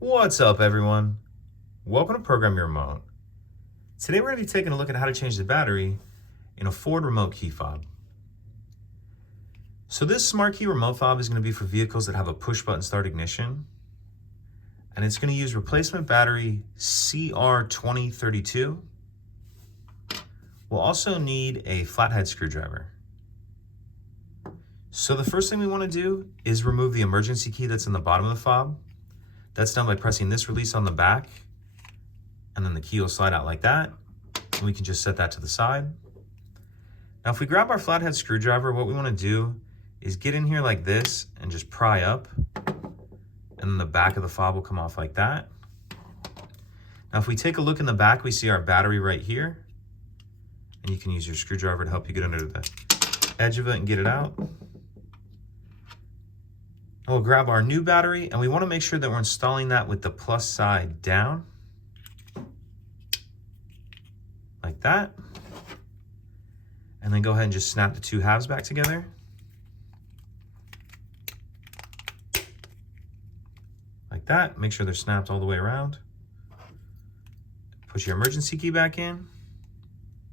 What's up, everyone? Welcome to Program Your Remote. Today we're going to be taking a look at how to change the battery in a Ford remote key fob. So this smart key remote fob is going to be for vehicles that have a push button start ignition, and it's going to use replacement battery CR2032. We'll also need a flathead screwdriver. So the first thing we want to do is remove the emergency key that's in the bottom of the fob. That's done by pressing this release on the back, and then the key will slide out like that, and we can just set that to the side. Now if we grab our flathead screwdriver, what we want to do is get in here like this and just pry up, and then the back of the fob will come off like that. Now if we take a look in the back, we see our battery right here, and you can use your screwdriver to help you get under the edge of it and get it out. We'll grab our new battery, and we want to make sure that we're installing that with the plus side down, like that. And then go ahead and just snap the two halves back together. Like that. Make sure they're snapped all the way around. Push your emergency key back in,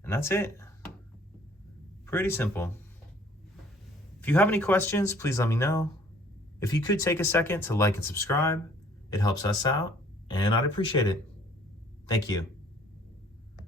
and that's it. Pretty simple. If you have any questions, please let me know. If you could take a second to like and subscribe, it helps us out, and I'd appreciate it. Thank you.